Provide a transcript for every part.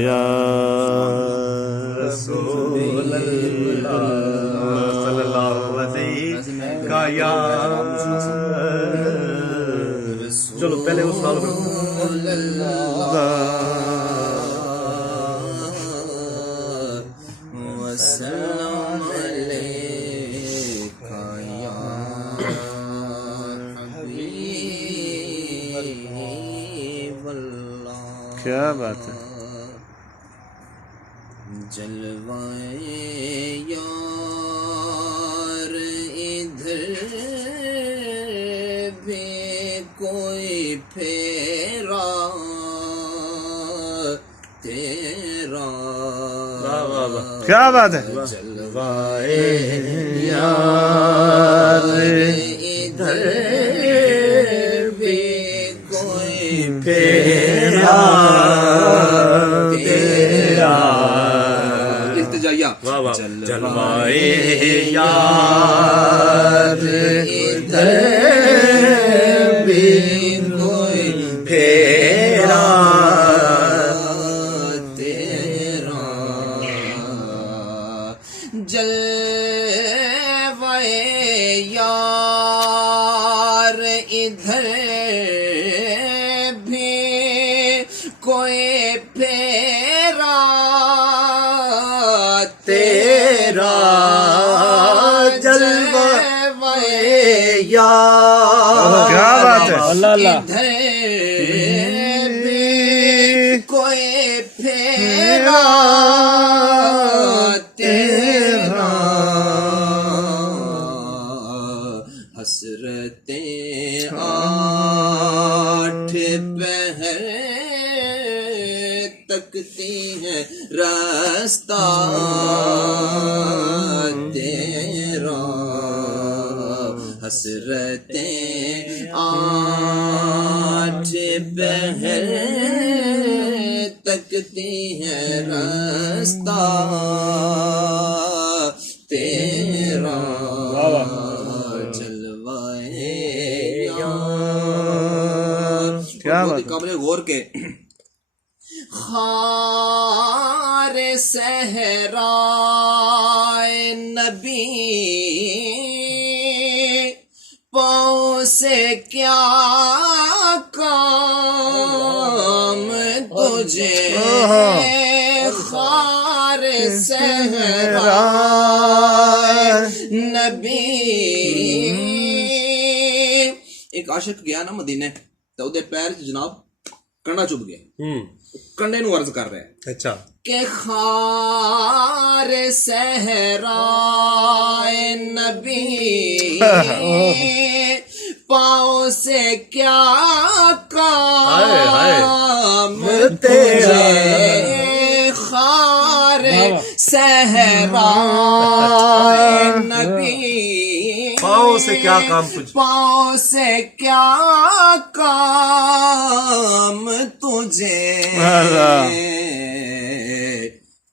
या रसूल अल्लाह सल्लल्लाहु अलैहि का या। चलो पहले उस नाल क्या बात है। जलवाए यार इधर भी कोई फेरा तेरा। क्या बात है। जलवाए यार इधर भी कोई फेरा तेरा। इल्तिजाया जलवाए यार इधर भी कोई फेरा तेरा। जलवाए यार इधर भी कोई फेरा तेरा। जलवाए यार क्या बात है। इधर भी कोई फेरा तेरा। हसरतें आठ पहर तकती हैं रास्ता तेरा। हसरतें आठ पहर तकती हैं रास्ता तेरा। जलवाए यार। क्या बात है। काबिल गौर के खार सहराए नबी पाँव से क्या काम तुझे। खार सहराए नबी। एक आशिक गया ना मदीने तो उहदे पैर च जनाब कंडा चुभ गया। कंडे नूं अर्ज कर रहा है अच्छा के खार सहराए नबी पाँव से क्या काम तेरे। खार सहराए नबी पाँव से क्या काम तुझे। पाँव से क्या काम तुझे।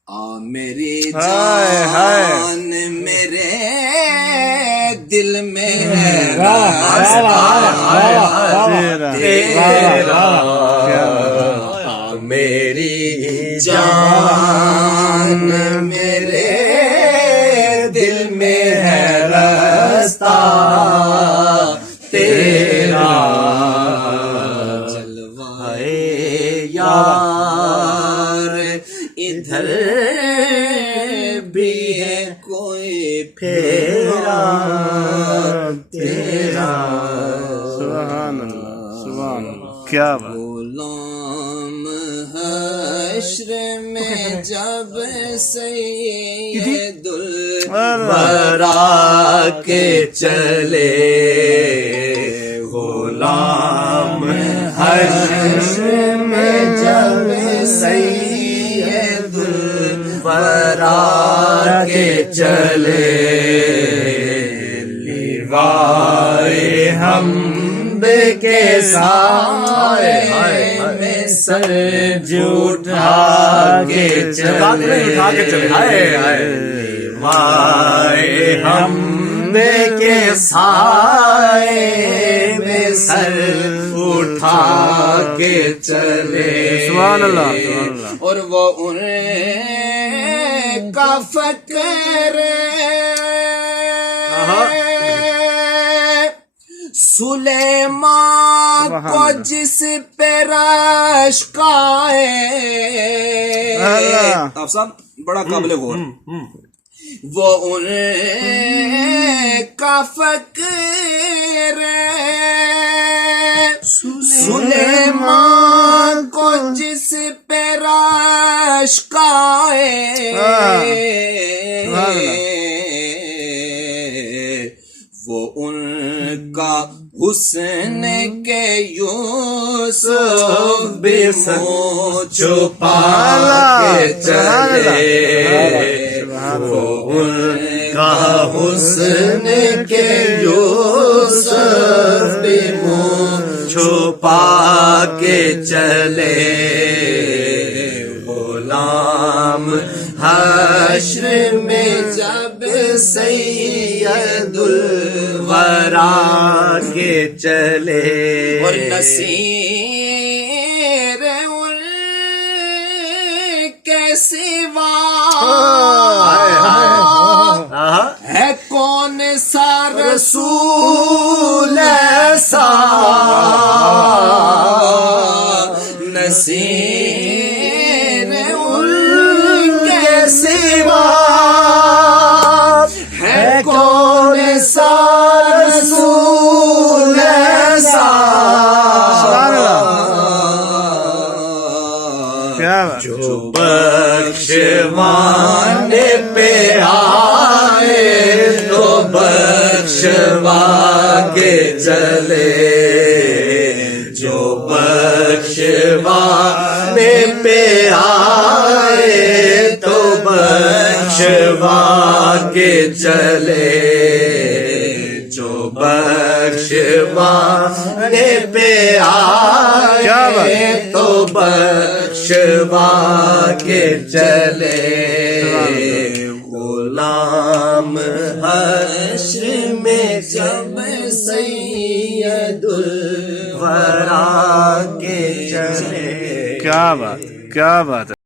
आ मेरी जान मेरे दिल में है तेरा। मेरी जान मेरे दिल में है रास्ता तेरा। जलवाए यार इधर भी है कोई फेरा तेरा। सुभान अल्लाह सुभान अल्लाह। क्या बात। गुलाम हश्र में जब सैयदुल वरा के चले। गुलाम हश्र में जब सैयदुल वरा के चले। लिवाए हमद के साए में सर उठा के चले। लिवाए हमद के साए में सर उठा के चले। سبحان اللہ سبحان اللہ. اور وہ ان کا فقر سلیمان کو جس پہ رشک آئے. آپ صاحب بڑا قابل غور. وہ ان کا فقر سلیمان کو جس پہ رشک آئے. وہ ان کا حسن کے یوسف بھی منہ چھپا کے چلے. وہ ان کا حسن کے یوسف بھی منہ چھپا کے چلے. غلام حشر میں جب سید الورا کے چلے. اور نصیر ان کے سوا ہے کون سا رسول ایسا. نصیر ان کے سوا ہے کون سا رسول ایسا. جو بخشوانے پہ آئے تو بخشوا کے چلے. جو بخشوانے پہ آئے تو بخشوا کے چلے. جو بخشوانے پہ آئے تو بخشوا کے چلے. غلام حشر میں جب سید الورا کے چلے. کیا بات ہے.